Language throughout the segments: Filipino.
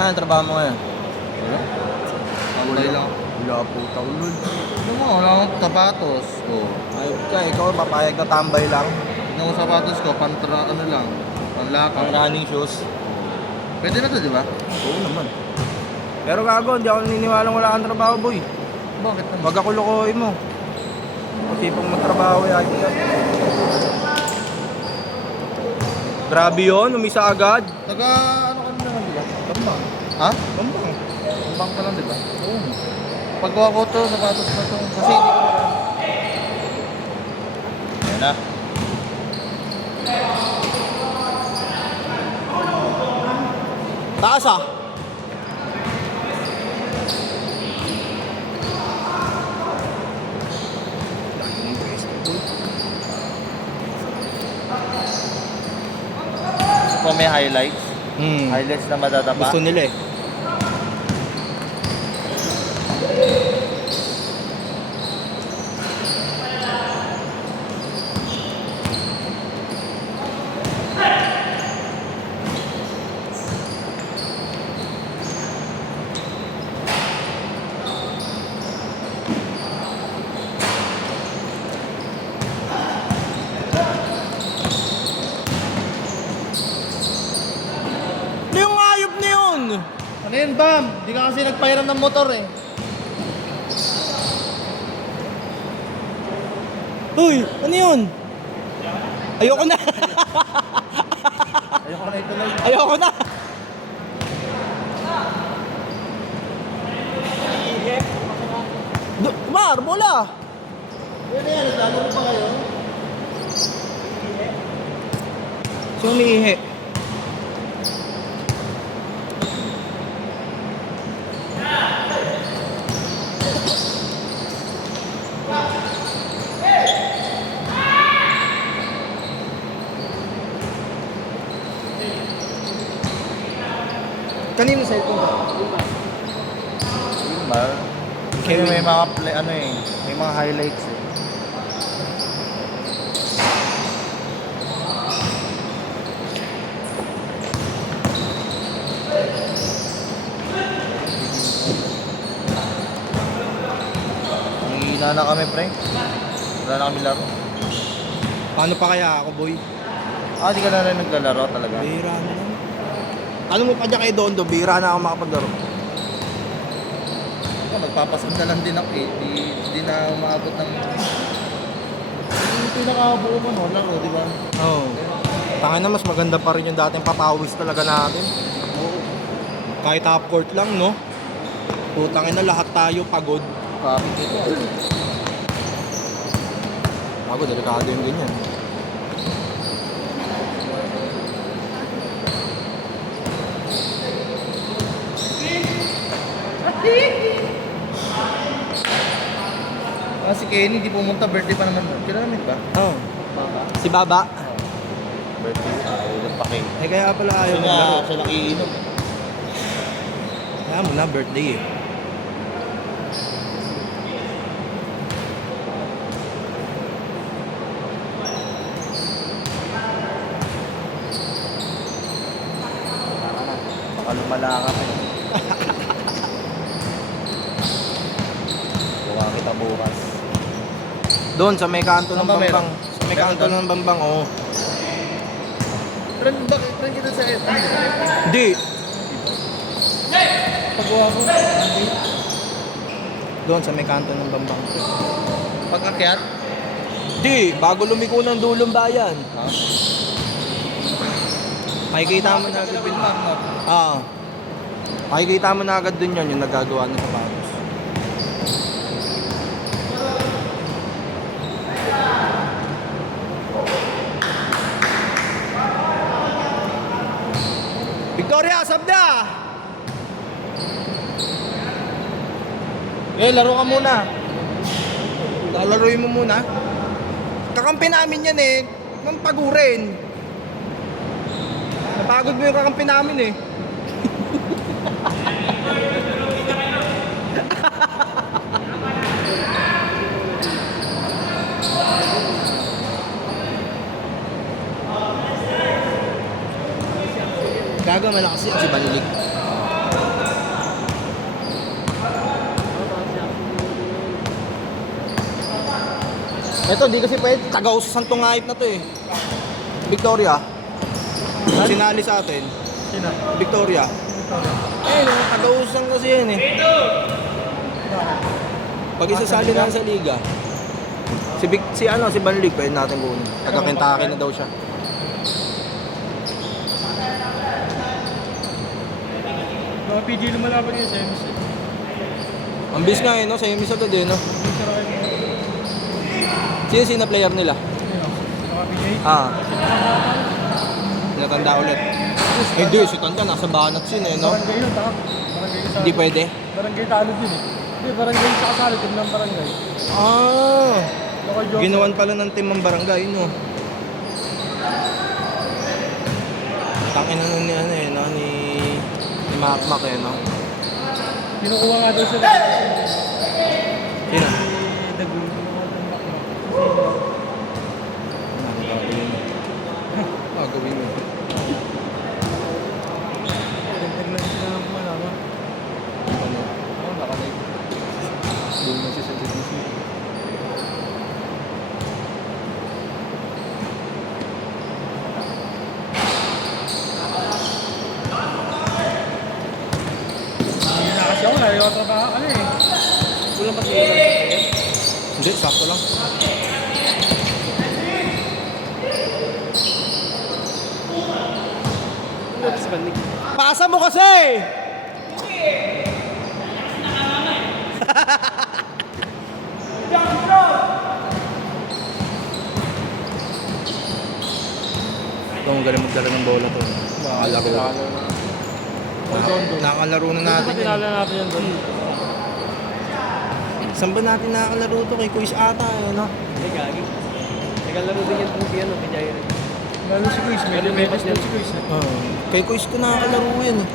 Ano trabaho mo ngayon? Wala. Tambay lang. Wala po taulod. Ano mo, wala akong sapatos. Oh. Ayop ka, ikaw papayag na tambay lang. Yung sapatos ko, ano lang, panlakaw. Pang running shoes. Pwede na to, di ba? Oo naman. Pero gago, hindi ako naniniwalang wala kang trabaho, boy. Bakit naman? Wag ako lokohin mo. Kasi pang magtrabaho yan. Grabe yun, umisa agad. Taga, ano ka na lang, di ba? Bambang. Ha? Bambang. Bang ka lang, di ba? Oo. Pagkuha ko to, sapatos na to. Kasi hindi ko na. Yan na. Taas ah. Kung may highlights. Highlights na madadapa. Gusto nila eh. Ano yung ayop na yun? Ano yun, Bam? Di ka kasi nagpahiram ng motor eh. Uy, ano yun? Ayoko na. Ayoko na ito lang. Ayoko na. Mar, bola. Yan na yan, nagtalo mo pa kayo? Sino umiihi? Kanino cellphone ba? Mal. Kasi may mga play, ano eh, may mga highlights eh. Hihina na kami, pre. Wala na kami laro. Paano pa kaya ako, boy? Ah, di ka na rin naglalaro talaga. Bira na lang. Ano mo pa dyan kay Dondo? Bira na ako makapaglaro. Magpapasad na lang din ako eh. Di na umabot ng... Yung pinakabuo mo, no? Laro, di ba? Oo. Tangin na mas maganda pa rin yung dating papawis talaga natin. Oo. Kahit half court lang, no? Putangin na lahat tayo pagod. Kapit ito. Pagod, delikado yung ganyan. Ah, si Kenny, di pumunta. Birthday pa naman. Kailan namin ba? Oo. Si Baba. Birthday. Ulang pa kayo. Eh kaya pala ayaw Siya maglaro. na, siya nakiinom. Kaya mo na, birthday eh. Baka lumala ka pa. Buka kita bukas. Doon sa may kanto ng Saan ba meron? Bambang. Sa may Meron kanto doon? ng Bambang, oo. Friend kita sa Hindi. paggawa ko. Doon sa may kanto ng Bambang. Pag-akyat. Hindi. Bago lumiko ng dulong bayan. Ha? Makikita mo na agad dun. Ah. Makikita mo na agad dun yun, yung nagagawa ng sapatos. Victoria, sabda! Eh, laro ka muna. Lalaruin mo muna. Kakampi namin yan eh. Nang pagurin. Napagod mo yung kakampi namin eh. Gaga malakas yan si Banilig. Ito, di kasi pwede. Taga-usas ang tungahit na to eh. Victoria. Sinali sa atin. Sino? Victoria. Eh, taga-usas kasi yan eh. Pag isasali na sa liga. Si Banlig, pwede natin kunin. Taga-Kentucky na daw siya. Mga PG lumalaban yun sa MC. Ang bis nga eh, no? Sa emis agad eh, no? Sino player nila? Mga PG? Ah. Tinatanda ulit. Hindi, si Tanda nasa banat sin eh, no? Barangay yun, taka. Barangay yun sa... Hindi pwede. Barangay talo din eh. Hindi, barangay sa kasali, team ng barangay. Ah. Local joke. Ginawan pala ng team ng barangay, no? Tangin na nun ni ano eh, no? Ni Makmak eh, no? Kinukuha nga daw sila. Sino? Dagul. Kinukuha daw ng Ano gagawin mo? Dagdag lang sila ng kumalaman. Ano? Oo, nakalive. Doon na siya sa GDC. Hindi na kasi ako, layo ako trabaho. Ano eh? Kulang kasi yun. Hindi, sakto lang. Pasa mo kasi! Ito ang galing magdala ng bola to. Nakalaro. Nakalaro na natin. Tinala natin yan doon. Saan ba natin nakakalaro to? Kay Kuis ata eh, no? Hindi gagi. Nagalaro din yan kung piano, kay Jairo. Lalo si Chris, medyo metas din si Chris. Oo. Kay Kuis ko nakakalaro yan eh.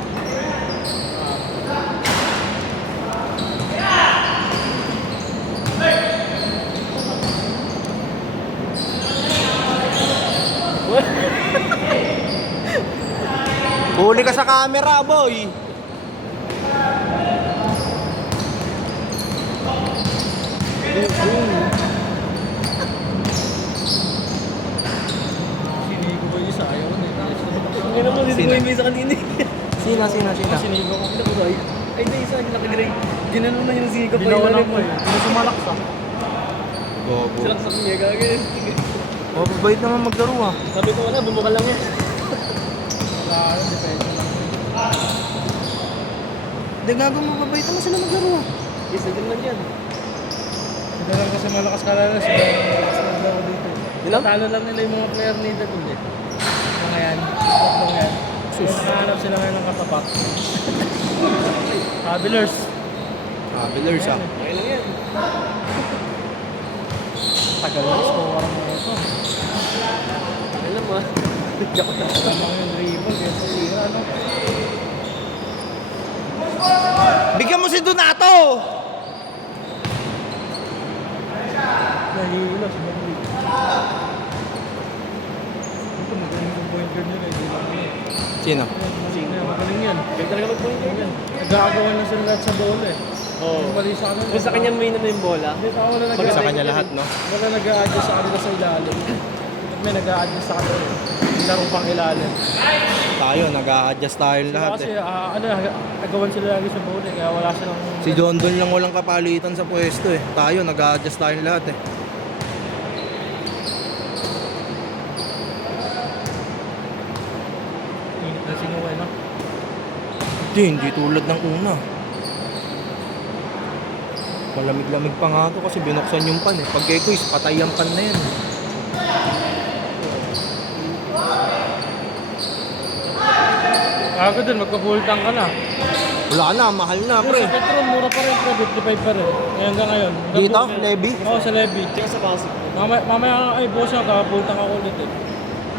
Huli ka sa camera, boy! Sinigo ba yung isa? Ayaw ko na Hindi naman, hindi Sino? ko yung sa kanina. Sina? Sinigo ko. Ay, hindi isa, naka-gray. Ginanon na yung sinikap pa Binawan yung ako eh. Hindi sumalaks ah. Bobo. Silang sa kanya, gagi. Oh, babait naman maglaro ah. Sabi ko wala, bumuka lang yan. Wala ka yun, depende lang. Hindi gago, mababait naman sila maglaro ah. Isa din lang yan. Hindi lang kasi malakas ka lang sila. Malakas na daw dito. Ilang? Talo lang nila yung mga player ni Dagul eh. Mga yan. Tatlong yan. Sus. Nahanap sila ngayon ng katapat. Travelers. Travelers ah. Okay lang yan. Tagal na score mo ito. Okay lang ma. Joke na. Tama yung dribble. Kaya sa tira ano. Bigyan mo si Donato! Nahihilo. Sumaglig. Ito magaling yung point guard nila. Hindi lang yun. Sino? Magaling yan. Kaya talaga mag-point guard yan. Nagkakagawa na sila lahat sa bola eh. Oo. Yung mali sa kanila. Kung sa kanya may na yung bola. Hindi sa wala Sa nag-a-adjust. kanya lahat, no? Wala nag-a-adjust sa kanila sa ilalim. At may nag-a-adjust sa kanila. Laro pang ilalim. Tayo, nag-a-adjust tayo lahat Kasi eh. nagawan sila lagi sa bola kaya wala silang... Si Don Don lang walang kapalitan sa pwesto eh. Tayo, nag-a-adjust tayo lahat eh. Init na sinuway no? Hindi tulad ng una. Malamig-lamig pa nga to kasi binuksan yung pan eh. Pag kay Kuis, patay ang pan na yan. Ako din, magpapultang ka na. Wala na, mahal na Pero pre. sa Petron, mura pa rin, pre, 55 pa rin. Hanggang ngayon. Dito, Levy? Oo, sa Levy. Tsaka sa Pasig. Mamaya, ay boss na, kakapultang ako ulit eh.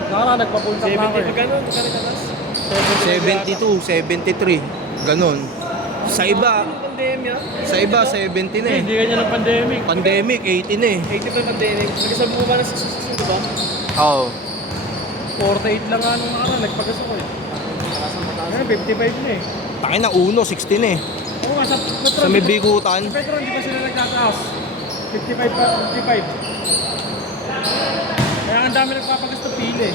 Nakara, nagpapultang na ako 70, eh. magkano? Magkano katas? 72, 73. Ganon. Sa iba, Pandemya. sa iba 70 na eh. Hindi ganyan ng pandemic. Pandemic, 80 na eh. 80 pa yung pandemic. Nagkasabi mo ba na sa susunod, diba? Oo. 48 lang nga nung nakara, nagpagas ako eh. Ngayon, 55 na eh. Tangin na 1.16 eh. Oo nga, sa Petron. Sa may bikutan. Sa Petron, di ba sila nagtataas? 55 pa, 55. Kaya ang dami nagpapagas ng pili.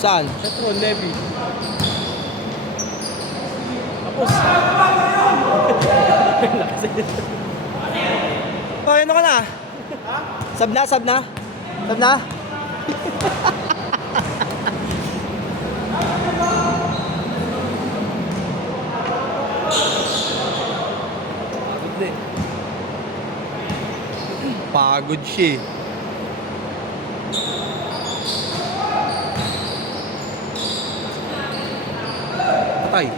Saan? Petron, Levy. Tapos. Oh, ano ka na? Sab na, sab na? Sab na? Pagod siya eh. Patay.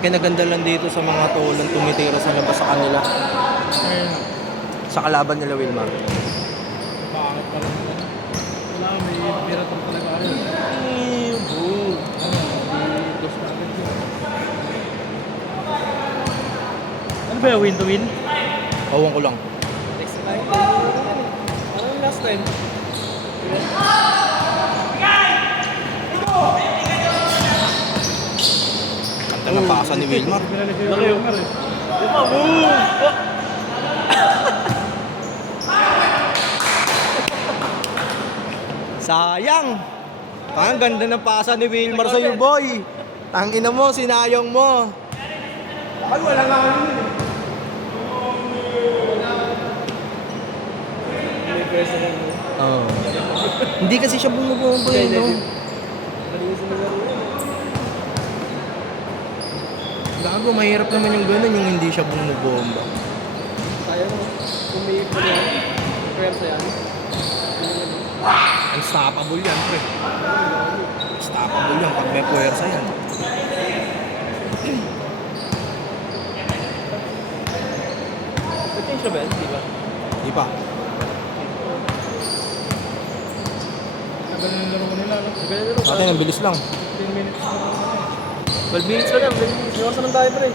Kinaganda lang dito sa mga tolang tumitira sa labas sa kanila. Ayun. Sa kalaban nila Wilmar. Bakit pa rin naman? Wala, may piratong talaga ayun. Dos na agad yun. Ano ba yung win to win? Awan ko lang. Next time. Parang last time. Kanta ng pasa ni Wilmar. Laki yung mar eh. Di ba? Boom! Sayang! Ang ganda ng pasa ni Wilmar sa'yo, boy. Tangina mo, sinayang mo. Ay, wala nga ano yun eh. May pwesa lang mo. Oh. Hindi kasi siya bumubomba eh, no? Nalimusin na laro yun. Gago, mahirap naman yung gano'n, yung hindi siya bumubomba. Kaya mo. Kung may pwersa yan. Unstoppable yan, pre. Unstoppable yan pag may puwersa yan. Nag-change na ba yan? Di ba? Di pa. Tagal na laro ko nila. Tagal na laro. Sa atin, ang bilis lang. 10 minutes na. 12 minutes pa lang. Iwasan ng tayo pa rin.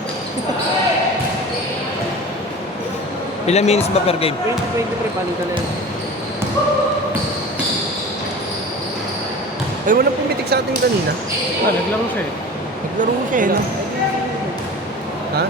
Ilang minutes ba per game? 20 pre, paling ka na yan. Ay, walang pumitik sa atin kanina. Ah, naglaro siya eh. Naglaro siya eh, no? Ha?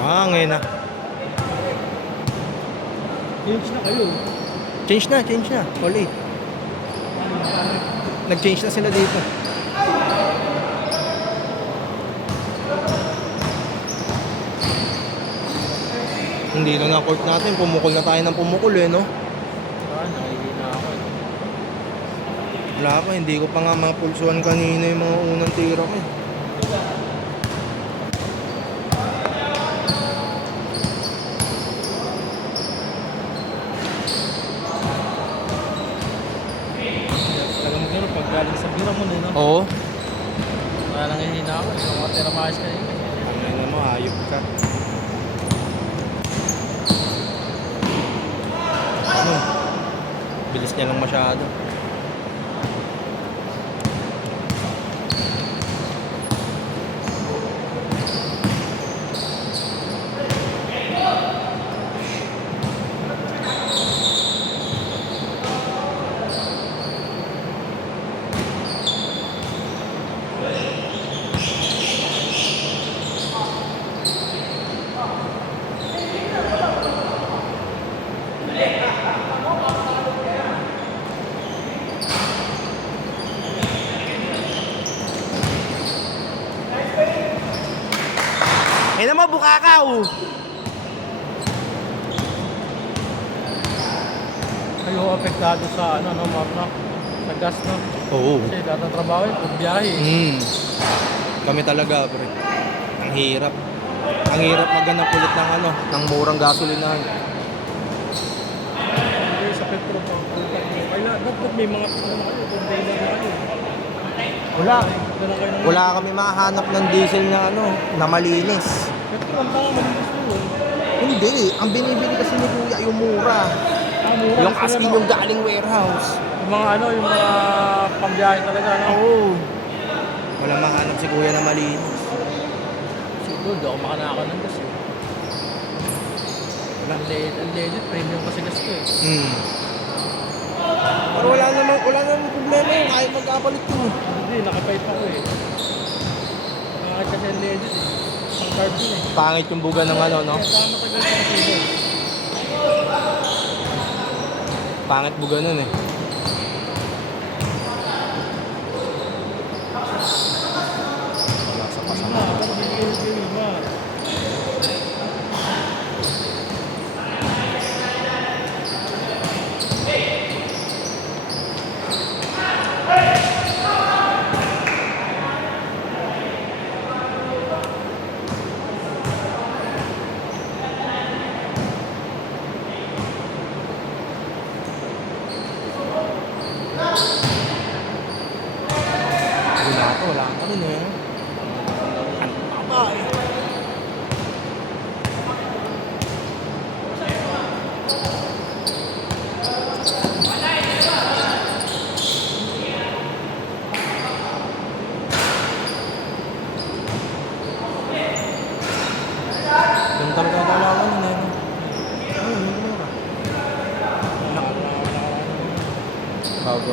Ah, ngayon na. Change na kayo. Change na. All 8. Nag-change na sila dito. Hindi na court natin. Pumukol na tayo ng pumukol eh, no? Ah, nakikita ako eh. Wala pa, hindi ko pa nga mapulsuhan kanina yung mga unang tira ko eh. Talaga maglaro pag galing sa bira mo na no? Oo. Kaya nangihina ako eh. Kung matira maayos ka yun. Ano mo, ayop ka. Ano? Bilis niya lang masyado. Eh naman, bukakaw! Kayo apektado sa ano, no, Mark? Sa gas, no? Oo. Kasi tatrabaho yun, pag biyahe. Kami talaga, pre. Ang hirap. Ang hirap maghanap ulit ng ano, ng murang gasolinahan. Hindi sa petrol pa. Kaya dapat may mga ano na kayo, container na kayo. Wala. Dala kayo ng Wala kami makahanap ng diesel na ano, na malinis. petrol. Ang tanga malinis mo eh. Hindi, ang binibili kasi ni Kuya yung mura. Mura. Yung Gusto as in nila- yung galing warehouse. Yung mga ano, yung mga pambiyahe talaga, no? Oo. Wala makahanap si Kuya na malinis. Siguro, di ako makanaka ng gas eh. Ang legit, premium kasi gas ko eh. Pero wala namang problema yun, kahit magkapalit ko. Hindi, nakapait ako eh. Nakakit kasi ang legit eh. Ang card yun eh. Pangit yung buga ng ano, no? Kaya saan matagal sa cable? Pangit buga nun eh. Wala sa pasama. Pero bigil ma. Wala ka rin eh. Ano ba eh? Ganun talaga ang kalawan yun eh. Ayun, yung mura. Bago.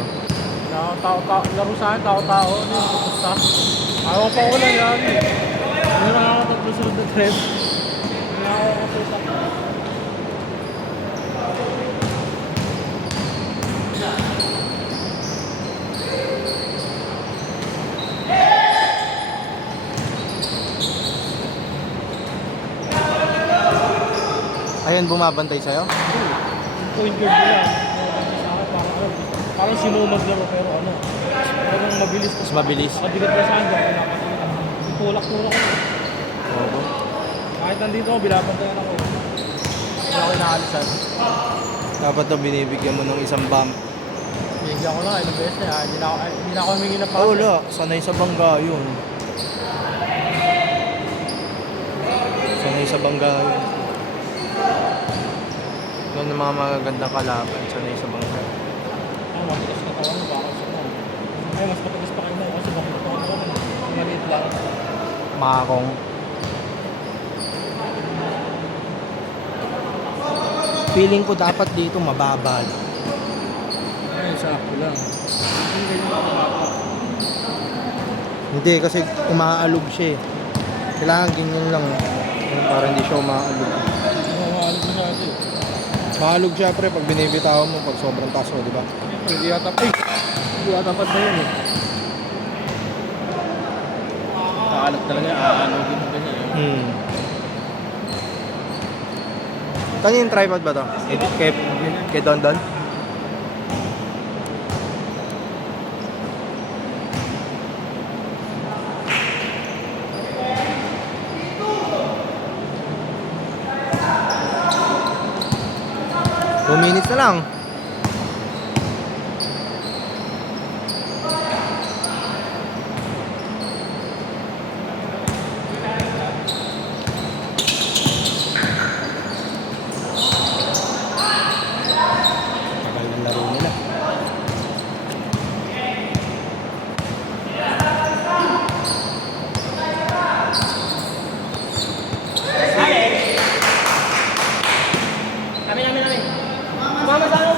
Laro sa akin, tao-tao. Ano yung pupusta? Ayaw pa ko lang yan. Hindi na ako paglusunod na trip. Hindi na ako kapusta. Ayun, bumabantay sa'yo? Yung point guard nila. Sa akin, parang sinumag laro pero ano. Parang mabilis Mas mabilis. Mabigat na sa akin, pinapatulak. Tulak-tulak ko. Oo. Kahit nandito ako, binabantayan ako. Hindi ako inaalisan. Dapat to binibigyan mo ng isang bump. Binigyan ko lang, ilang beses na. Hindi na ako humingi ng Oh, wala. Sanay sa bangga yun. Sanay sa bangga yun. Yan ang mga magagandang kalaban. Sanay sa bangga. Matigas na tawa mo, baka sa mo. Ay, mas matigas pa kayo mo kasi bakit ito ako maliit lang. Makakong. Feeling ko dapat dito mababa lang. Ay, sakto lang. Hindi ganyan ako baka. Hindi, kasi umaalog siya eh. Kailangan ganyan lang. Para hindi siya umaalog. Mawawalog mo sa atin. Maalog siya pre pag binibitawan mo pag sobrang taas mo, di ba? Hindi yata, hindi yata pa ba yun eh. Kakalag talaga, aanogin mo ganyan. Kanina yung tripod ba to? Kay Don Don? Two minutes na lang. Tagal ng laro nila.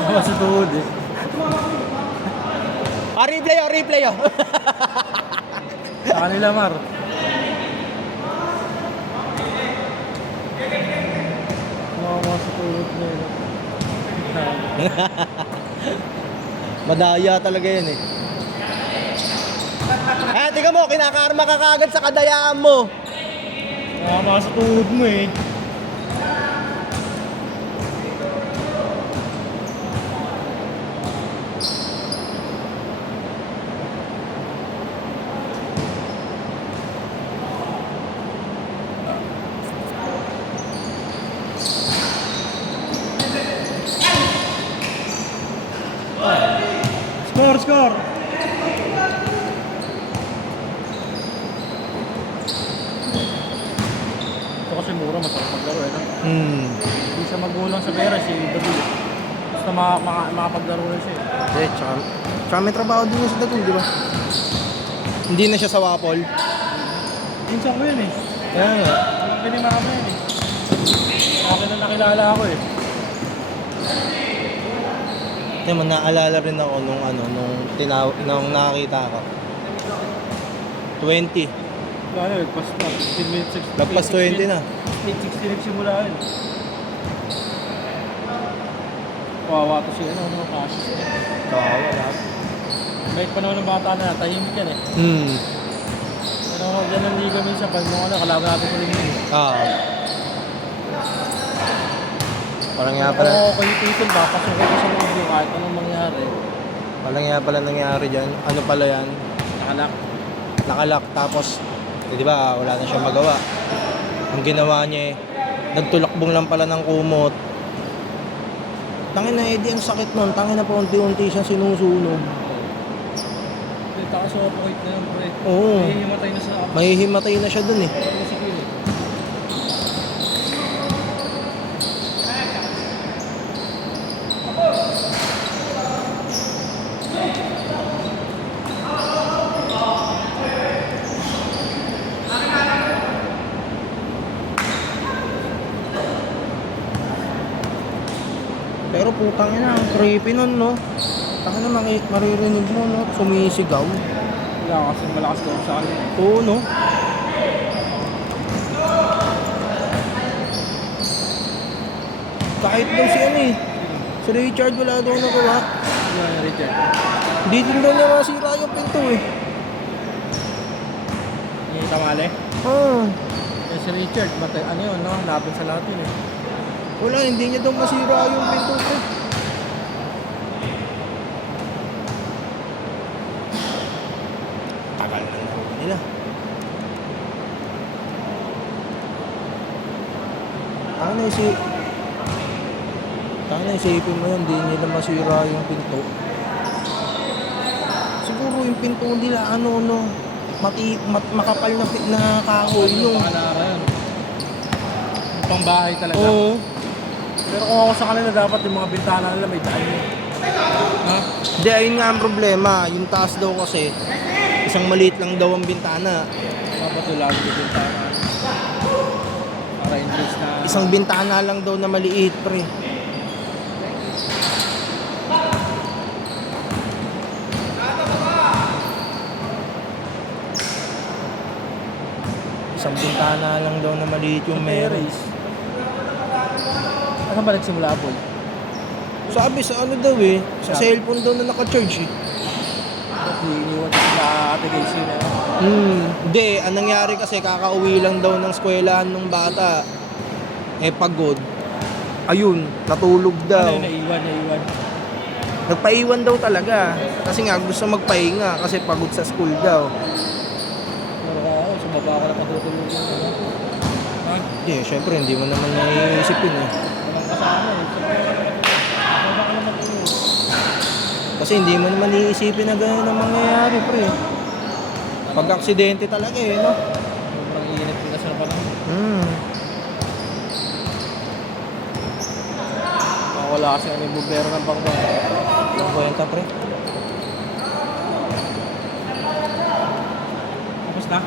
Mas tuhod eh. Replay oh. Sa kanila, Mar. Mas tuhod na yun. Madaya talaga yun eh. Tingnan mo, kinakarma ka kagad sa kadayaan mo. Mas tuhod mo eh. Hindi siya magulang sa pera, si David. Basta makapaglaro na siya. Tsaka may trabaho din niya sa Dagong, di ba? Hindi na siya sa Wapol. Minsan ko yun eh. Kaya nga. Hindi ni mama yun eh. Akin na nakilala ako eh. Kaya man, naalala rin ako nung nakakita ako. 20. Ano eh, pas na. 15 minutes. Lagpas 20 na. 8:60 nagsimula yun. Kawawa to siya, ano, cash. Kawawa lahat. May panahon ng bata na, tahimik yan eh. Pero ako dyan ang liga minsan, pag mga kalagado ko rin yun. Parang nga pala. Oo, kayo titin ba, pasukin ko sa loob yung kahit anong mangyari. Parang nga pala nangyari dyan. Ano pala yan? Nakalak. Nakalak tapos, di ba, wala na siyang magawa. Ang ginawa niya nagtulakbong lang pala ng kumot. Tangin na, Eddie, ang sakit nun. Tangin na pa unti-unti siyang sinusunog. Taka-suffocate na yun, pre. Oo. Mahihimatay na sa Mahihimatay na siya dun eh. musik yun eh. Pero putang ina, ang creepy nun, no? Tangin na, maririnig mo, no? Sumisigaw. Wala kasi malakas daw sa akin. Oo, no? Kahit daw si ano eh. Si Richard wala daw nagawa. Wala na Richard. Hindi din daw niya masira yung pinto eh. Yung tamale. Yung si Richard, ano yun, no? Lapit sa lahat yun eh. Wala, hindi niya daw masira yung pinto ko. Tagal na lang nila. Ano isipin mo yun, hindi nila masira yung pinto. Siguro yung pinto nila, makapal na kahoy yung. Panganara yun. Yung pang bahay talaga. Oo. Pero kung ako sa kanila, dapat yung mga bintana nila may daan yun. Ha? Hindi, ayun nga ang problema. Yung taas daw kasi, isang maliit lang daw ang bintana. Dapat yung lagi yung bintana. Para in-case na... Isang bintana lang daw na maliit, pre. Isang bintana lang daw na maliit yung meron. Saan ba nagsimula po? Sabi sa ano daw eh, sa cellphone daw na naka-charge eh. Iniwan ko sila Ate Casey na yun. Hindi, ang nangyari kasi kakauwi lang daw ng eskwelahan ng bata. Eh pagod. Ayun, natulog daw. Ano yun, naiwan. Nagpaiwan daw talaga. Kasi nga gusto magpahinga kasi pagod sa school daw. Pero ako, sumaba ka na patutulog yun. Ha? Hindi, syempre hindi mo naman naiisip yun eh. Walang kasama eh. Sumaba ka na matulog. Kasi hindi mo naman iisipin na gano'n ang mangyayari, pre. Pag-aksidente talaga eh, no? Sobrang init ko na sa panahon. Wala kasi ang bumbero ng bangba. Walang kwenta, pre. Tapos na?